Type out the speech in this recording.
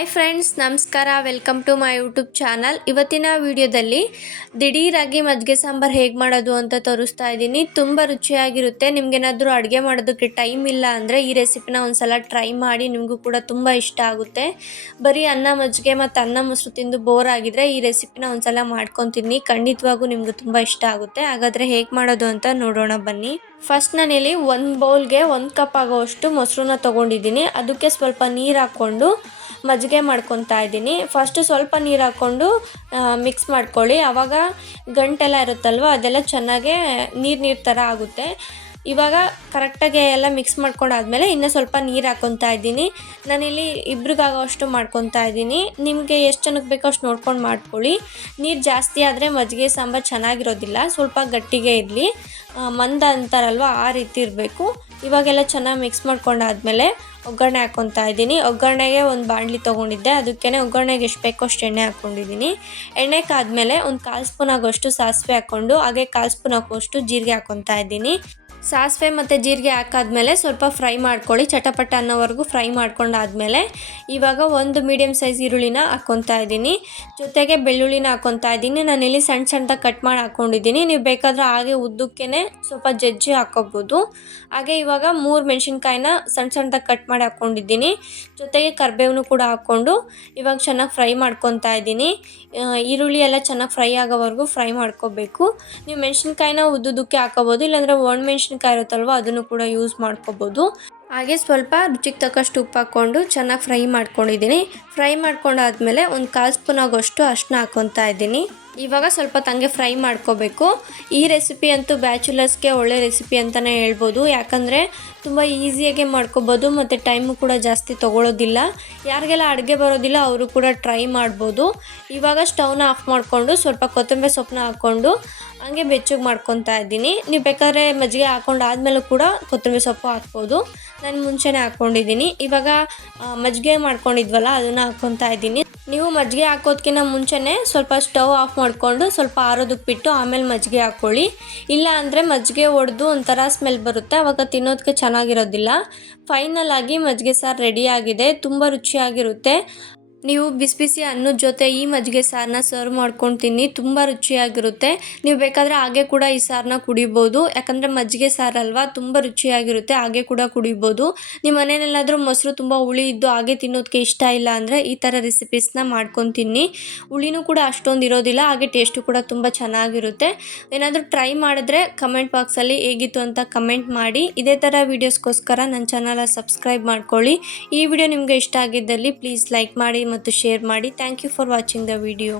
Hi friends, ನಮಸ್ಕಾರ. Welcome to my YouTube channel ಇವತ್ತಿನ ವಿಡಿಯೋದಲ್ಲಿ ದಿಢೀರಾಗಿ ಮಜ್ಜಿಗೆ ಸಾಂಬಾರು ಹೇಗೆ ಮಾಡೋದು ಅಂತ ತೋರಿಸ್ತಾ ಇದ್ದೀನಿ. ತುಂಬ ರುಚಿಯಾಗಿರುತ್ತೆ. ನಿಮಗೇನಾದರೂ ಅಡುಗೆ ಮಾಡೋದಕ್ಕೆ ಟೈಮ್ ಇಲ್ಲ ಅಂದರೆ ಈ ರೆಸಿಪಿನ ಒಂದ್ಸಲ ಟ್ರೈ ಮಾಡಿ ನಿಮಗೂ ಕೂಡ ತುಂಬ ಇಷ್ಟ ಆಗುತ್ತೆ. ಬರೀ ಅನ್ನ ಮಜ್ಜಿಗೆ ಮತ್ತು ಅನ್ನ ಮೊಸರು ತಿಂದು ಬೋರ್ ಆಗಿದ್ರೆ ಈ ರೆಸಿಪಿನ ಒಂದ್ಸಲ ಮಾಡ್ಕೊತೀನಿ ಖಂಡಿತವಾಗೂ ನಿಮಗೂ ತುಂಬ ಇಷ್ಟ ಆಗುತ್ತೆ. ಹಾಗಾದರೆ ಹೇಗೆ ಮಾಡೋದು ಅಂತ ನೋಡೋಣ, ಬನ್ನಿ. ಫಸ್ಟ್ ನಾನಿಲ್ಲಿ ಒಂದು ಬೌಲ್ಗೆ ಒಂದು ಕಪ್ ಆಗೋವಷ್ಟು ಮೊಸರನ್ನ ತೊಗೊಂಡಿದ್ದೀನಿ. ಅದಕ್ಕೆ ಸ್ವಲ್ಪ ನೀರು ಹಾಕ್ಕೊಂಡು ಮಜ್ಜಿಗೆ ಮಾಡ್ಕೊತಾ ಇದ್ದೀನಿ. ಫಸ್ಟು ಸ್ವಲ್ಪ ನೀರು ಹಾಕ್ಕೊಂಡು ಮಿಕ್ಸ್ ಮಾಡ್ಕೊಳ್ಳಿ. ಆವಾಗ ಗಂಟೆಲ್ಲ ಇರುತ್ತಲ್ವ, ಅದೆಲ್ಲ ಚೆನ್ನಾಗೆ ನೀರು ನೀರು ಥರ ಆಗುತ್ತೆ. ಇವಾಗ ಕರೆಕ್ಟಾಗಿ ಎಲ್ಲ ಮಿಕ್ಸ್ ಮಾಡ್ಕೊಂಡಾದ್ಮೇಲೆ ಇನ್ನೂ ಸ್ವಲ್ಪ ನೀರು ಹಾಕ್ಕೊತಾ ಇದ್ದೀನಿ. ನಾನಿಲ್ಲಿ ಇಬ್ರಿಗಾಗೋಷ್ಟು ಮಾಡ್ಕೊತಾ ಇದ್ದೀನಿ. ನಿಮಗೆ ಎಷ್ಟು ಜನಕ್ಕೆ ಬೇಕೋ ಅಷ್ಟು ನೋಡ್ಕೊಂಡು ಮಾಡ್ಕೊಳ್ಳಿ. ನೀರು ಜಾಸ್ತಿ ಆದರೆ ಮಜ್ಜಿಗೆ ಸಾಂಬಾರು ಚೆನ್ನಾಗಿರೋದಿಲ್ಲ, ಸ್ವಲ್ಪ ಗಟ್ಟಿಗೆ ಇರಲಿ. ಮಂದ ಅಂತಾರಲ್ವ, ಆ ರೀತಿ ಇರಬೇಕು. ಇವಾಗೆಲ್ಲ ಚೆನ್ನಾಗಿ ಮಿಕ್ಸ್ ಮಾಡ್ಕೊಂಡಾದ್ಮೇಲೆ ಒಗ್ಗರಣೆ ಹಾಕ್ಕೊತಾ ಇದ್ದೀನಿ. ಒಗ್ಗರಣೆಗೆ ಒಂದು ಬಾಣಲಿ ತೊಗೊಂಡಿದ್ದೆ. ಅದಕ್ಕೇ ಒಗ್ಗರಣೆಗೆ ಎಷ್ಟು ಬೇಕೋ ಅಷ್ಟು ಎಣ್ಣೆ ಹಾಕ್ಕೊಂಡಿದ್ದೀನಿ ಎಣ್ಣೆ ಕಾದ್ಮೇಲೆ ಒಂದು ಕಾಲು ಸ್ಪೂನ್ ಆಗೋಷ್ಟು ಸಾಸಿವೆ ಹಾಕ್ಕೊಂಡು, ಹಾಗೆ ಕಾಲು ಸ್ಪೂನ್ ಹಾಕೋಷ್ಟು ಜೀರಿಗೆ ಹಾಕ್ಕೊತಾ ಇದ್ದೀನಿ. ಸಾಸಿವೆ ಮತ್ತು ಜೀರಿಗೆ ಹಾಕಾದ್ಮೇಲೆ ಸ್ವಲ್ಪ ಫ್ರೈ ಮಾಡ್ಕೊಳ್ಳಿ, ಚಟಪಟ ಅನ್ನೋವರೆಗೂ ಫ್ರೈ ಮಾಡ್ಕೊಂಡಾದ್ಮೇಲೆ ಇವಾಗ ಒಂದು ಮೀಡಿಯಮ್ ಸೈಜ್ ಈರುಳ್ಳಿನ ಹಾಕ್ಕೊತಾ ಇದ್ದೀನಿ. ಜೊತೆಗೆ ಬೆಳ್ಳುಳ್ಳಿನ ಹಾಕ್ಕೊತಾ ಇದ್ದೀನಿ. ನಾನಿಲ್ಲಿ ಸಣ್ಣ ಸಣ್ಣದಾಗಿ ಕಟ್ ಮಾಡಿ ಹಾಕ್ಕೊಂಡಿದ್ದೀನಿ ನೀವು ಬೇಕಾದರೆ ಹಾಗೆ ಉದ್ದಕ್ಕೇ ಸ್ವಲ್ಪ ಜಜ್ಜಿ ಹಾಕೋಬೋದು. ಹಾಗೆ ಇವಾಗ ಮೂರು ಮೆಣಸಿನ್ಕಾಯಿನ ಸಣ್ಣ ಸಣ್ಣದಾಗಿ ಕಟ್ ಮಾಡಿ ಹಾಕ್ಕೊಂಡಿದ್ದೀನಿ ಜೊತೆಗೆ ಕರಿಬೇವನ್ನು ಕೂಡ ಹಾಕ್ಕೊಂಡು ಇವಾಗ ಚೆನ್ನಾಗಿ ಫ್ರೈ ಮಾಡ್ಕೊತಾ ಇದ್ದೀನಿ. ಈರುಳ್ಳಿ ಎಲ್ಲ ಚೆನ್ನಾಗಿ ಫ್ರೈ ಆಗೋವರೆಗೂ ಫ್ರೈ ಮಾಡ್ಕೋಬೇಕು. ನೀವು ಮೆಣಸಿನ್ಕಾಯಿನ ಉದ್ದುದಕ್ಕೆ ಹಾಕೋಬೋದು. ಇಲ್ಲಾಂದರೆ ಒಣ ಮೆಣಸಿನ್ಕಾಯಿ ಇರುತ್ತಲ್ವ, ಅದನ್ನು ಕೂಡ ಯೂಸ್ ಮಾಡ್ಕೋಬೋದು. ಹಾಗೆ ಸ್ವಲ್ಪ ರುಚಿಗೆ ತಕ್ಕಷ್ಟು ಉಪ್ಪು ಹಾಕ್ಕೊಂಡು ಚೆನ್ನಾಗಿ ಫ್ರೈ ಮಾಡ್ಕೊಂಡಿದ್ದೀನಿ. ಫ್ರೈ ಮಾಡ್ಕೊಂಡಾದ್ಮೇಲೆ ಒಂದು ಕಾಲು ಸ್ಪೂನ್ ಆಗೋಷ್ಟು ಅಷ್ಟನ್ನ ಹಾಕ್ಕೊತಾ ಇದ್ದೀನಿ. ಇವಾಗ ಸ್ವಲ್ಪ ತಂಗೆ ಫ್ರೈ ಮಾಡ್ಕೋಬೇಕು. ಈ ರೆಸಿಪಿ ಅಂತೂ ಬ್ಯಾಚುಲರ್ಸ್ಗೆ ಒಳ್ಳೆ ರೆಸಿಪಿ ಅಂತಲೇ ಹೇಳ್ಬೋದು. ಯಾಕಂದರೆ ತುಂಬ ಈಸಿಯಾಗೆ ಮಾಡ್ಕೋಬೋದು ಮತ್ತು ಟೈಮು ಕೂಡ ಜಾಸ್ತಿ ತೊಗೊಳೋದಿಲ್ಲ. ಯಾರಿಗೆಲ್ಲ ಅಡುಗೆ ಬರೋದಿಲ್ಲ ಅವರು ಕೂಡ ಟ್ರೈ ಮಾಡ್ಬೋದು. ಇವಾಗ ಸ್ಟವ್ನ ಆಫ್ ಮಾಡಿಕೊಂಡು ಸ್ವಲ್ಪ ಕೊತ್ತಂಬರಿ ಸೊಪ್ಪನ್ನ ಹಾಕ್ಕೊಂಡು ಹಂಗೆ ಬೆಚ್ಚಗೆ ಮಾಡ್ಕೊತಾ ಇದ್ದೀನಿ. ನೀವು ಬೇಕಾದ್ರೆ ಮಜ್ಜಿಗೆ ಹಾಕೊಂಡು ಆದಮೇಲೂ ಕೂಡ ಕೊತ್ತಂಬರಿ ಸೊಪ್ಪು ಹಾಕ್ಬೋದು. ನಾನು ಮುಂಚೆನೇ ಹಾಕ್ಕೊಂಡಿದ್ದೀನಿ ಇವಾಗ ಮಜ್ಜಿಗೆ ಮಾಡ್ಕೊಂಡಿದ್ವಲ್ಲ, ಅದನ್ನು ಹಾಕ್ಕೊತಾ ಇದ್ದೀನಿ. ನೀವು ಮಜ್ಜಿಗೆ ಹಾಕೋದಕ್ಕಿಂತ ಮುಂಚೆನೇ ಸ್ವಲ್ಪ ಸ್ಟವ್ ಆಫ್ ಮಾಡಿಕೊಂಡು ಸ್ವಲ್ಪ ಆರೋದಕ್ಕೆ ಬಿಟ್ಟು ಆಮೇಲೆ ಮಜ್ಜಿಗೆ ಹಾಕ್ಕೊಳ್ಳಿ ಇಲ್ಲ ಅಂದರೆ ಮಜ್ಜಿಗೆ ಒಡೆದು ಒಂಥರ ಸ್ಮೆಲ್ ಬರುತ್ತೆ. ಅವಾಗ ತಿನ್ನೋದಕ್ಕೆ ಚೆನ್ನಾಗಿರೋದಿಲ್ಲ. ಫೈನಲ್ ಆಗಿ ಮಜ್ಜಿಗೆ ಸಾರು ರೆಡಿಯಾಗಿದೆ ತುಂಬ ರುಚಿಯಾಗಿರುತ್ತೆ. ನೀವು ಬಿಸಿ ಬಿಸಿ ಅನ್ನದ ಜೊತೆ ಈ ಮಜ್ಜಿಗೆ ಸಾರನ್ನ ಸರ್ವ್ ಮಾಡ್ಕೊಂಡು ತಿನ್ನಿ ತುಂಬ ರುಚಿಯಾಗಿರುತ್ತೆ. ನೀವು ಬೇಕಾದರೆ ಹಾಗೆ ಕೂಡ ಈ ಸಾರನ್ನ ಕುಡಿಬೋದು. ಯಾಕಂದರೆ ಮಜ್ಜಿಗೆ ಸಾರಲ್ವಾ ತುಂಬ ರುಚಿಯಾಗಿರುತ್ತೆ, ಹಾಗೆ ಕೂಡ ಕುಡಿಬೋದು. ನಿಮ್ಮ ಮನೆಯಲ್ಲಾದರೂ ಮೊಸರು ತುಂಬ ಹುಳಿ ಇದ್ದು ಹಾಗೆ ತಿನ್ನೋದಕ್ಕೆ ಇಷ್ಟ ಇಲ್ಲ ಅಂದರೆ ಈ ಥರ ರೆಸಿಪೀಸ್ನ ಮಾಡ್ಕೊಂಡು ತಿನ್ನಿ ಹುಳಿನೂ ಕೂಡ ಅಷ್ಟೊಂದು ಇರೋದಿಲ್ಲ, ಹಾಗೆ ಟೇಸ್ಟು ಕೂಡ ತುಂಬ ಚೆನ್ನಾಗಿರುತ್ತೆ. ಏನಾದರೂ ಟ್ರೈ ಮಾಡಿದ್ರೆ ಕಮೆಂಟ್ ಬಾಕ್ಸಲ್ಲಿ ಹೇಗಿತ್ತು ಅಂತ ಕಮೆಂಟ್ ಮಾಡಿ. ಇದೇ ಥರ ವೀಡಿಯೋಸ್ಗೋಸ್ಕರ ನನ್ನ ಚಾನಲ ಸಬ್ಸ್ಕ್ರೈಬ್ ಮಾಡ್ಕೊಳ್ಳಿ. ಈ ವಿಡಿಯೋ ನಿಮಗೆ ಇಷ್ಟ ಆಗಿದ್ದಲ್ಲಿ ಪ್ಲೀಸ್ ಲೈಕ್ ಮಾಡಿ ಮತ್ತು ಶೇರ್ ಮಾಡಿ. Thank you for watching the video